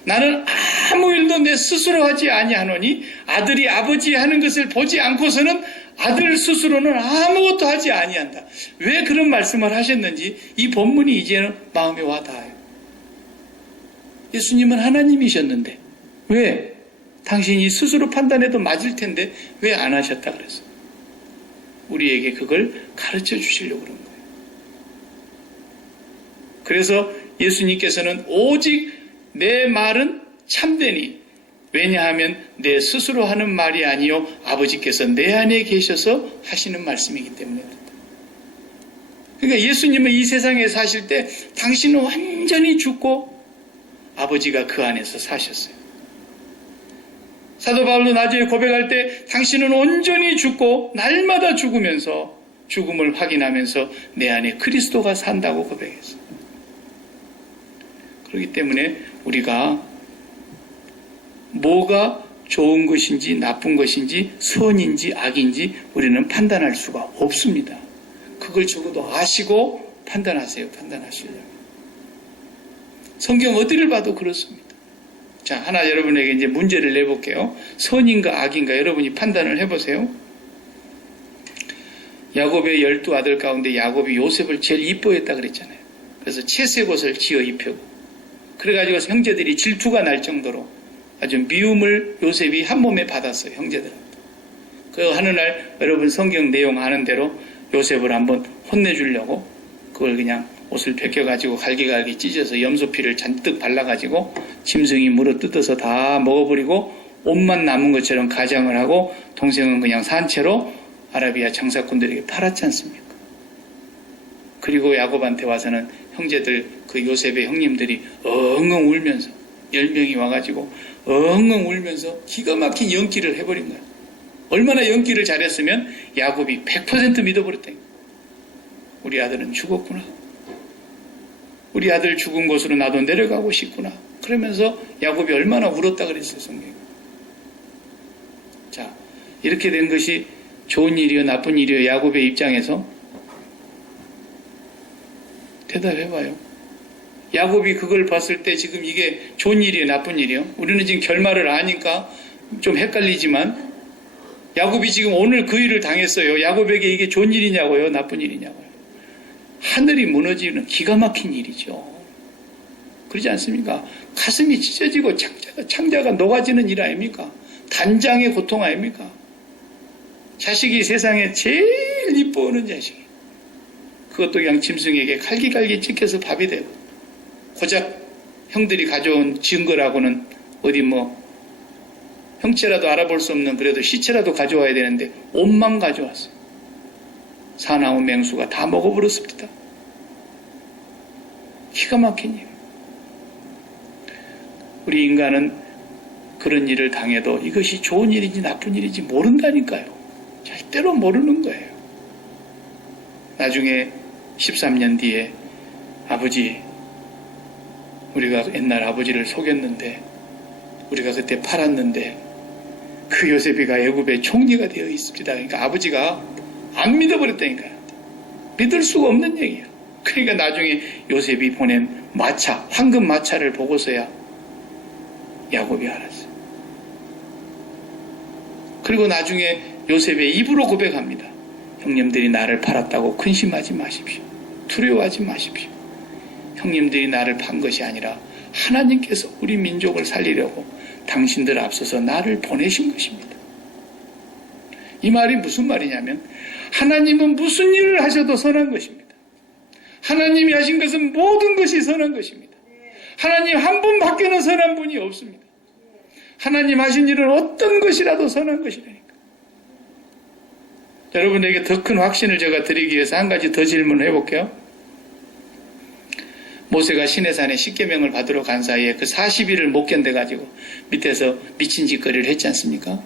나는 아무 일도 내 스스로 하지 아니하노니 아들이 아버지 하는 것을 보지 않고서는 아들 스스로는 아무것도 하지 아니한다. 왜 그런 말씀을 하셨는지 이 본문이 이제는 마음에 와 닿아요. 예수님은 하나님이셨는데 왜 당신이 스스로 판단해도 맞을 텐데 왜 안 하셨다 그랬어요? 우리에게 그걸 가르쳐 주시려고 그런 거예요. 그래서 예수님께서는 오직 내 말은 참되니 왜냐하면 내 스스로 하는 말이 아니요 아버지께서 내 안에 계셔서 하시는 말씀이기 때문에 그렇다. 그러니까 예수님은 이 세상에 사실 때 당신은 완전히 죽고 아버지가 그 안에서 사셨어요. 사도 바울도 나중에 고백할 때 당신은 온전히 죽고 날마다 죽으면서 죽음을 확인하면서 내 안에 그리스도가 산다고 고백했어요. 그렇기 때문에 우리가 뭐가 좋은 것인지 나쁜 것인지 선인지 악인지 우리는 판단할 수가 없습니다. 그걸 적어도 아시고 판단하세요. 판단하시려면. 성경 어디를 봐도 그렇습니다. 자, 하나 여러분에게 이제 문제를 내볼게요. 선인가 악인가 여러분이 판단을 해보세요. 야곱의 12아들 가운데 야곱이 요셉을 제일 이뻐했다 그랬잖아요. 그래서 채색 옷을 지어 입히고 그래가지고 형제들이 질투가 날 정도로 아주 미움을 요셉이 한 몸에 받았어요. 형제들한테. 그 하는 날 여러분 성경 내용 아는 대로 요셉을 한번 혼내주려고 그걸 그냥 옷을 벗겨가지고 갈기갈기 찢어서 염소피를 잔뜩 발라가지고 짐승이 물어뜯어서 다 먹어버리고 옷만 남은 것처럼 가장을 하고 동생은 그냥 산채로 아라비아 장사꾼들에게 팔았지 않습니까? 그리고 야곱한테 와서는 형제들 그 요셉의 형님들이 엉엉 울면서 10명이 와가지고 엉엉 울면서 기가 막힌 연기를 해버린 거야. 얼마나 연기를 잘했으면 야곱이 100% 믿어버렸다니까. 우리 아들은 죽었구나. 우리 아들 죽은 곳으로 나도 내려가고 싶구나. 그러면서 야곱이 얼마나 울었다 그랬어요, 성경에. 자, 이렇게 된 것이 좋은 일이요, 나쁜 일이요, 야곱의 입장에서 대답해봐요. 야곱이 그걸 봤을 때 지금 이게 좋은 일이에요, 나쁜 일이에요? 우리는 지금 결말을 아니까 좀 헷갈리지만 야곱이 지금 오늘 그 일을 당했어요. 야곱에게 이게 좋은 일이냐고요, 나쁜 일이냐고요? 하늘이 무너지는 기가 막힌 일이죠. 그러지 않습니까? 가슴이 찢어지고 창자가 녹아지는 일 아닙니까? 단장의 고통 아닙니까? 자식이 세상에 제일 이뻐하는 자식이 그것도 그냥 짐승에게 갈기갈기 찢겨서 밥이 되고 고작 형들이 가져온 증거라고는 어디 뭐 형체라도 알아볼 수 없는 그래도 시체라도 가져와야 되는데 옷만 가져왔어요. 사나운 맹수가 다 먹어버렸습니다. 기가 막힌 일. 우리 인간은 그런 일을 당해도 이것이 좋은 일인지 나쁜 일인지 모른다니까요. 절대로 모르는 거예요. 나중에 13년 뒤에 아버지, 우리가 옛날 아버지를 속였는데 우리가 그때 팔았는데 그 요셉이가 애굽의 총리가 되어 있습니다. 그러니까 아버지가 안 믿어버렸다니까요. 믿을 수가 없는 얘기예요. 그러니까 나중에 요셉이 보낸 마차, 황금 마차를 보고서야 야곱이 알았어요. 그리고 나중에 요셉의 입으로 고백합니다. 형님들이 나를 팔았다고 근심하지 마십시오. 두려워하지 마십시오. 형님들이 나를 판 것이 아니라 하나님께서 우리 민족을 살리려고 당신들 앞서서 나를 보내신 것입니다. 이 말이 무슨 말이냐면 하나님은 무슨 일을 하셔도 선한 것입니다. 하나님이 하신 것은 모든 것이 선한 것입니다. 하나님 한 분밖에는 선한 분이 없습니다. 하나님 하신 일은 어떤 것이라도 선한 것이라니까. 여러분에게 더 큰 확신을 제가 드리기 위해서 한 가지 더 질문을 해볼게요. 모세가 시내산에 십계명을 받으러 간 사이에 그 40일을 못 견뎌가지고 밑에서 미친 짓거리를 했지 않습니까?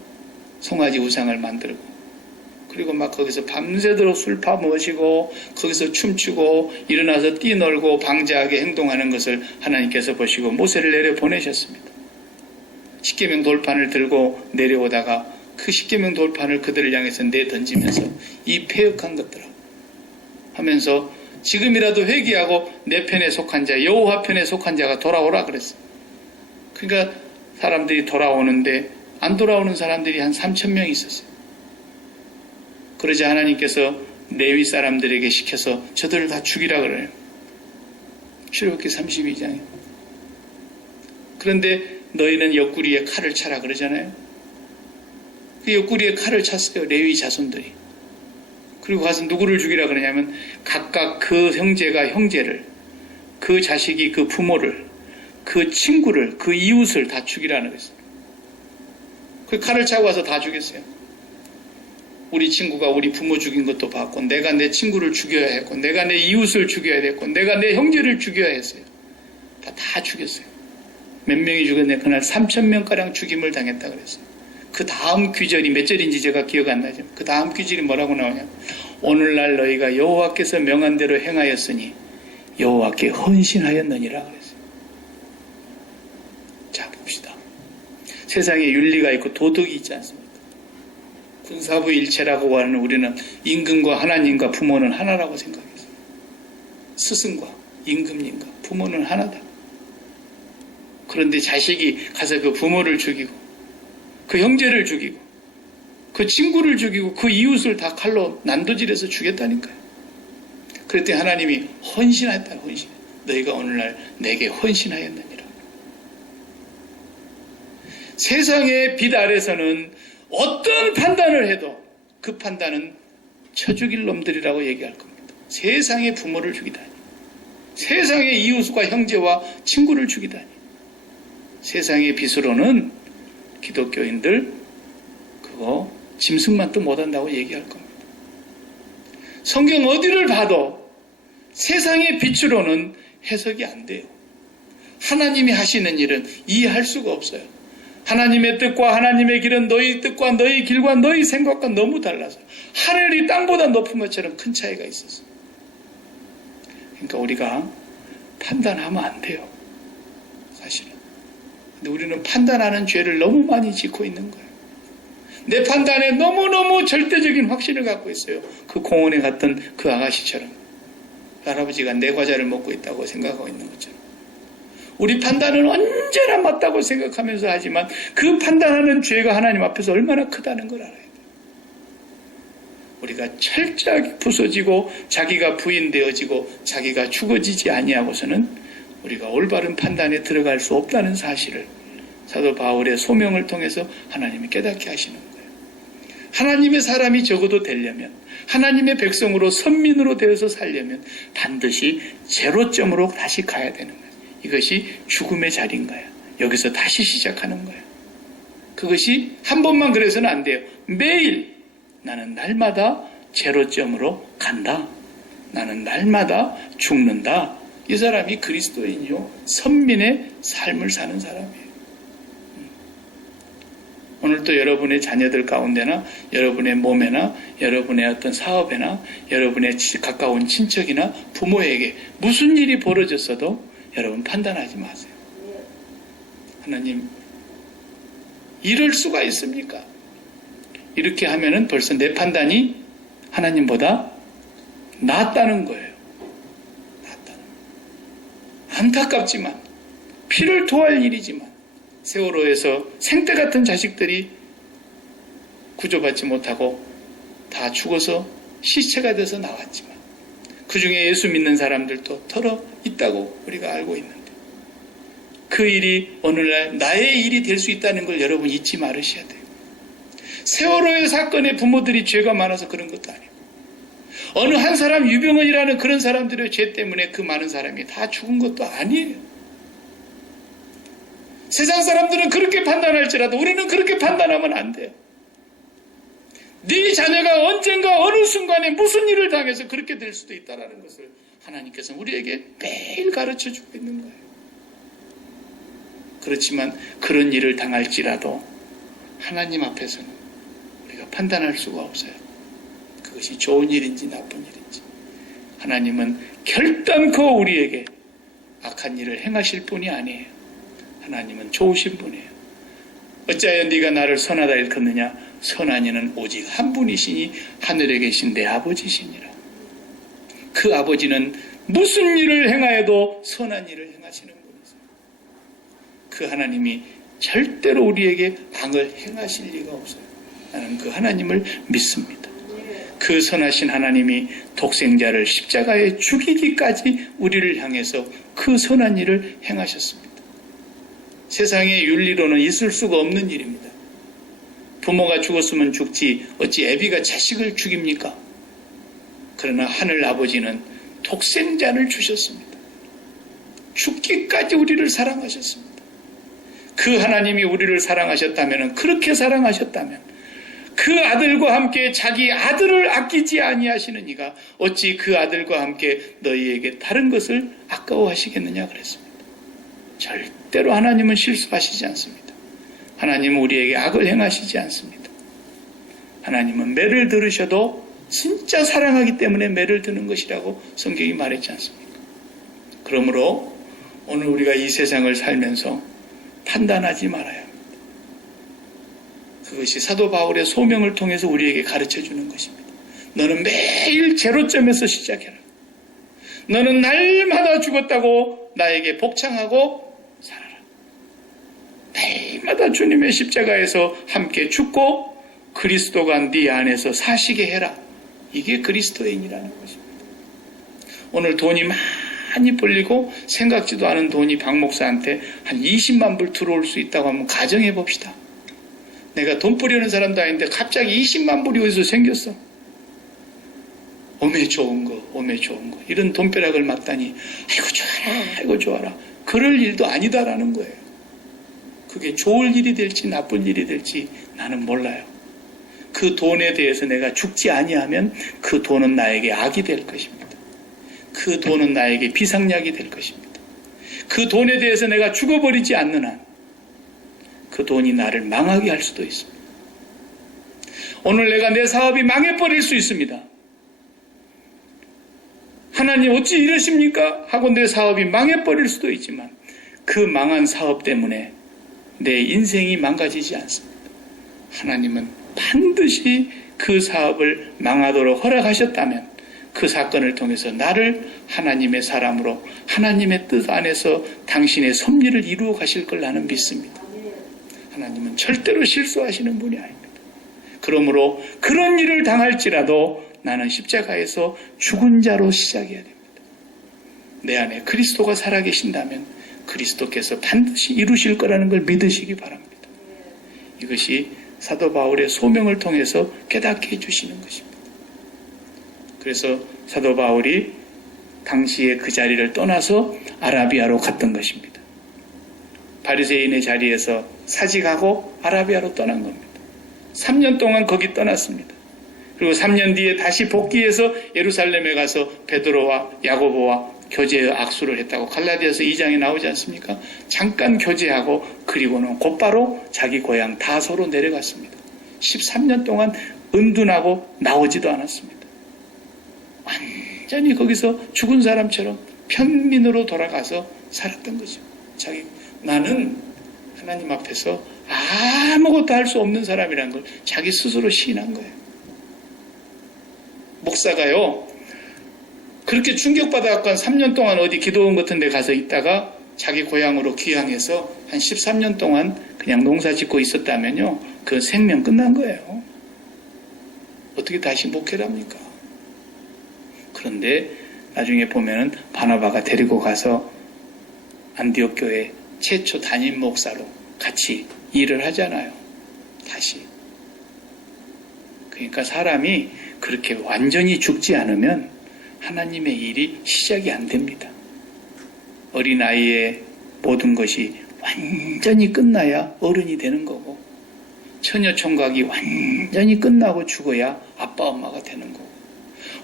송아지 우상을 만들고 그리고 막 거기서 밤새도록 술 파먹으시고 거기서 춤추고 일어나서 뛰놀고 방자하게 행동하는 것을 하나님께서 보시고 모세를 내려 보내셨습니다. 십계명 돌판을 들고 내려오다가 그 십계명 돌판을 그들을 향해서 내던지면서 이 패역한 것들아 하면서 지금이라도 회개하고 내 편에 속한 자 여호와 편에 속한 자가 돌아오라 그랬어요. 그러니까 사람들이 돌아오는데 안 돌아오는 사람들이 한 3,000명 있었어요. 그러자 하나님께서 레위 사람들에게 시켜서 저들을 다 죽이라 그래요. 출애굽기 32장에. 그런데 너희는 옆구리에 칼을 차라 그러잖아요. 그 옆구리에 칼을 찼어요. 레위 자손들이. 그리고 가서 누구를 죽이라 그러냐면 각각 그 형제가 형제를, 그 자식이 그 부모를, 그 친구를, 그 이웃을 다 죽이라는 거였어요. 그 칼을 차고 와서 다 죽였어요. 우리 친구가 우리 부모 죽인 것도 봤고 내가 내 친구를 죽여야 했고 내가 내 이웃을 죽여야 됐고 내가 내 형제를 죽여야 했어요. 다 죽였어요. 몇 명이 죽었네. 그날 3,000명가량 죽임을 당했다 그랬어요. 그 다음 귀절이 몇 절인지 제가 기억 안 나죠. 그 다음 귀절이 뭐라고 나오냐. 오늘날 너희가 여호와께서 명한 대로 행하였으니 여호와께 헌신하였느니라 그랬어요. 자 봅시다. 세상에 윤리가 있고 도덕이 있지 않습니까? 군사부 일체라고 하는 우리는 임금과 하나님과 부모는 하나라고 생각했어요. 스승과 임금님과 부모는 하나다. 그런데 자식이 가서 그 부모를 죽이고 그 형제를 죽이고 그 친구를 죽이고 그 이웃을 다 칼로 난도질해서 죽였다니까요. 그랬더니 하나님이 헌신하였다. 헌신. 너희가 오늘날 내게 헌신하였느니라. 세상의 빛 아래서는 어떤 판단을 해도 그 판단은 쳐 죽일 놈들이라고 얘기할 겁니다. 세상의 부모를 죽이다니. 세상의 이웃과 형제와 친구를 죽이다니. 세상의 빛으로는 기독교인들 그거 짐승만도 못한다고 얘기할 겁니다. 성경 어디를 봐도 세상의 빛으로는 해석이 안 돼요. 하나님이 하시는 일은 이해할 수가 없어요. 하나님의 뜻과 하나님의 길은 너희 뜻과 너희 길과 너희 생각과 너무 달라서 하늘이 땅보다 높은 것처럼 큰 차이가 있어서 그러니까 우리가 판단하면 안 돼요. 사실은. 근데 우리는 판단하는 죄를 너무 많이 짓고 있는 거예요. 내 판단에 너무너무 절대적인 확신을 갖고 있어요. 그 공원에 갔던 그 아가씨처럼. 그 할아버지가 내 과자를 먹고 있다고 생각하고 있는 것처럼. 우리 판단은 언제나 맞다고 생각하면서 하지만 그 판단하는 죄가 하나님 앞에서 얼마나 크다는 걸 알아야 돼요. 우리가 철저하게 부서지고 자기가 부인되어지고 자기가 죽어지지 아니하고서는 우리가 올바른 판단에 들어갈 수 없다는 사실을 사도 바울의 소명을 통해서 하나님이 깨닫게 하시는 거예요. 하나님의 사람이 적어도 되려면 하나님의 백성으로 선민으로 되어서 살려면 반드시 제로점으로 다시 가야 되는 거예요. 이것이 죽음의 자리인 거예요. 여기서 다시 시작하는 거예요. 그것이 한 번만 그래서는 안 돼요. 매일 나는 날마다 제로점으로 간다. 나는 날마다 죽는다. 이 사람이 그리스도인이요. 선민의 삶을 사는 사람이에요. 오늘도 여러분의 자녀들 가운데나 여러분의 몸에나 여러분의 어떤 사업에나 여러분의 가까운 친척이나 부모에게 무슨 일이 벌어졌어도 여러분 판단하지 마세요. 하나님 이럴 수가 있습니까? 이렇게 하면은 벌써 내 판단이 하나님보다 낫다는 거예요. 낫다는 거예요. 안타깝지만 피를 토할 일이지만 세월호에서 생떼 같은 자식들이 구조받지 못하고 다 죽어서 시체가 돼서 나왔지만 그 중에 예수 믿는 사람들도 털어 있다고 우리가 알고 있는데 그 일이 오늘날 나의 일이 될 수 있다는 걸 여러분 잊지 말으셔야 돼요. 세월호의 사건에 부모들이 죄가 많아서 그런 것도 아니고, 어느 한 사람 유병헌이라는 그런 사람들의 죄 때문에 그 많은 사람이 다 죽은 것도 아니에요. 세상 사람들은 그렇게 판단할지라도 우리는 그렇게 판단하면 안 돼요. 네 자녀가 언젠가 어느 순간에 무슨 일을 당해서 그렇게 될 수도 있다는 것을 하나님께서 우리에게 매일 가르쳐주고 있는 거예요. 그렇지만 그런 일을 당할지라도 하나님 앞에서는 우리가 판단할 수가 없어요. 그것이 좋은 일인지 나쁜 일인지. 하나님은 결단코 우리에게 악한 일을 행하실 분이 아니에요. 하나님은 좋으신 분이에요. 어찌하여 네가 나를 선하다 일컫느냐? 선한 이는 오직 한 분이시니 하늘에 계신 내 아버지시니라. 그 아버지는 무슨 일을 행하여도 선한 일을 행하시는 분이세요. 그 하나님이 절대로 우리에게 악을 행하실 리가 없어요. 나는 그 하나님을 믿습니다. 그 선하신 하나님이 독생자를 십자가에 죽이기까지 우리를 향해서 그 선한 일을 행하셨습니다. 세상의 윤리로는 있을 수가 없는 일입니다. 부모가 죽었으면 죽지 어찌 애비가 자식을 죽입니까? 그러나 하늘 아버지는 독생자를 주셨습니다. 죽기까지 우리를 사랑하셨습니다. 그 하나님이 우리를 사랑하셨다면, 그렇게 사랑하셨다면 그 아들과 함께 자기 아들을 아끼지 아니하시는 이가 어찌 그 아들과 함께 너희에게 다른 것을 아까워하시겠느냐 그랬습니다. 절대로 하나님은 실수하시지 않습니다. 하나님은 우리에게 악을 행하시지 않습니다. 하나님은 매를 들으셔도 진짜 사랑하기 때문에 매를 드는 것이라고 성경이 말했지 않습니까? 그러므로 오늘 우리가 이 세상을 살면서 판단하지 말아야 합니다. 그것이 사도 바울의 소명을 통해서 우리에게 가르쳐주는 것입니다. 너는 매일 제로점에서 시작해라. 너는 날마다 죽었다고 나에게 복창하고 살아라. 날마다 주님의 십자가에서 함께 죽고 그리스도가 네 안에서 사시게 해라. 이게 그리스도인이라는 것입니다. 오늘 돈이 많이 벌리고 생각지도 않은 돈이 박 목사한테 한 20만 불 들어올 수 있다고 하면 가정해 봅시다. 내가 돈 뿌리는 사람도 아닌데 갑자기 20만 불이 어디서 생겼어. 오메 좋은 거 이런 돈벼락을 맞다니 아이고 좋아라 그럴 일도 아니다라는 거예요. 그게 좋을 일이 될지 나쁜 일이 될지 나는 몰라요. 그 돈에 대해서 내가 죽지 아니하면 그 돈은 나에게 악이 될 것입니다. 그 돈은 나에게 비상약이 될 것입니다. 그 돈에 대해서 내가 죽어버리지 않는 한 그 돈이 나를 망하게 할 수도 있습니다. 오늘 내가 내 사업이 망해버릴 수 있습니다. 하나님 어찌 이러십니까? 하고 내 사업이 망해버릴 수도 있지만 그 망한 사업 때문에 내 인생이 망가지지 않습니다. 하나님은 반드시 그 사업을 망하도록 허락하셨다면 그 사건을 통해서 나를 하나님의 사람으로 하나님의 뜻 안에서 당신의 섭리를 이루어 가실 걸 나는 믿습니다. 하나님은 절대로 실수하시는 분이 아닙니다. 그러므로 그런 일을 당할지라도 나는 십자가에서 죽은 자로 시작해야 됩니다. 내 안에 그리스도가 살아계신다면 그리스도께서 반드시 이루실 거라는 걸 믿으시기 바랍니다. 이것이 사도 바울의 소명을 통해서 깨닫게 해주시는 것입니다. 그래서 사도 바울이 당시에 그 자리를 떠나서 아라비아로 갔던 것입니다. 바리새인의 자리에서 사직하고 아라비아로 떠난 겁니다. 3년 동안 거기 떠났습니다. 그리고 3년 뒤에 다시 복귀해서 예루살렘에 가서 베드로와 야고보와 교제의 악수를 했다고 갈라디아서 2장에 나오지 않습니까? 잠깐 교제하고 그리고는 곧바로 자기 고향 다소로 내려갔습니다. 13년 동안 은둔하고 나오지도 않았습니다. 완전히 거기서 죽은 사람처럼 평민으로 돌아가서 살았던 거죠. 나는 하나님 앞에서 아무것도 할 수 없는 사람이라는 걸 자기 스스로 시인한 거예요. 목사가요, 그렇게 충격받아갖고 한 3년 동안 어디 기도원 같은 데 가서 있다가 자기 고향으로 귀향해서 한 13년 동안 그냥 농사 짓고 있었다면요, 그 생명 끝난 거예요. 어떻게 다시 목회를 합니까? 그런데 나중에 보면은 바나바가 데리고 가서 안디옥 교회 최초 담임 목사로 같이 일을 하잖아요. 다시. 그러니까 사람이 그렇게 완전히 죽지 않으면 하나님의 일이 시작이 안 됩니다. 어린아이의 모든 것이 완전히 끝나야 어른이 되는 거고, 처녀 총각이 완전히 끝나고 죽어야 아빠 엄마가 되는 거고,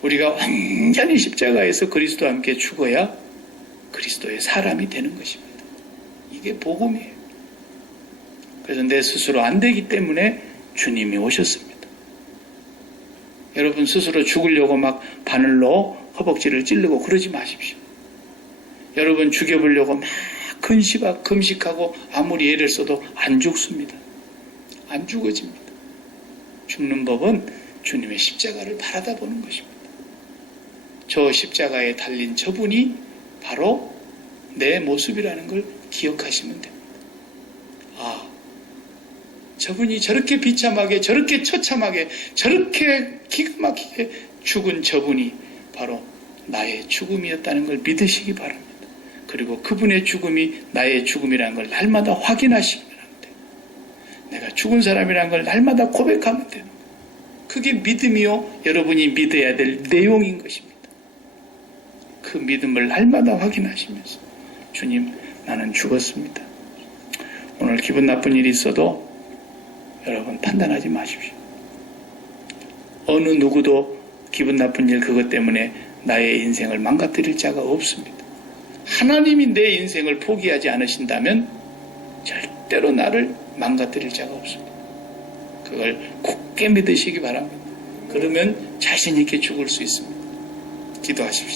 우리가 완전히 십자가에서 그리스도와 함께 죽어야 그리스도의 사람이 되는 것입니다. 이게 복음이에요. 그래서 내 스스로 안 되기 때문에 주님이 오셨습니다. 여러분 스스로 죽으려고 막 바늘로 허벅지를 찌르고 그러지 마십시오. 여러분 죽여보려고 막 금식하고 아무리 애를 써도 안 죽습니다. 안 죽어집니다. 죽는 법은 주님의 십자가를 바라다 보는 것입니다. 저 십자가에 달린 저분이 바로 내 모습이라는 걸 기억하시면 됩니다. 아, 저분이 저렇게 비참하게, 저렇게 처참하게, 저렇게 기가 막히게 죽은 저분이 바로 나의 죽음이었다는 걸 믿으시기 바랍니다. 그리고 그분의 죽음이 나의 죽음이라는 걸 날마다 확인하시면 돼요. 내가 죽은 사람이라는 걸 날마다 고백하면 돼요. 그게 믿음이요, 여러분이 믿어야 될 내용인 것입니다. 그 믿음을 날마다 확인하시면서 주님, 나는 죽었습니다. 오늘 기분 나쁜 일이 있어도 여러분 판단하지 마십시오. 어느 누구도 기분 나쁜 일 그것 때문에 나의 인생을 망가뜨릴 자가 없습니다. 하나님이 내 인생을 포기하지 않으신다면 절대로 나를 망가뜨릴 자가 없습니다. 그걸 굳게 믿으시기 바랍니다. 그러면 자신 있게 죽을 수 있습니다. 기도하십시오.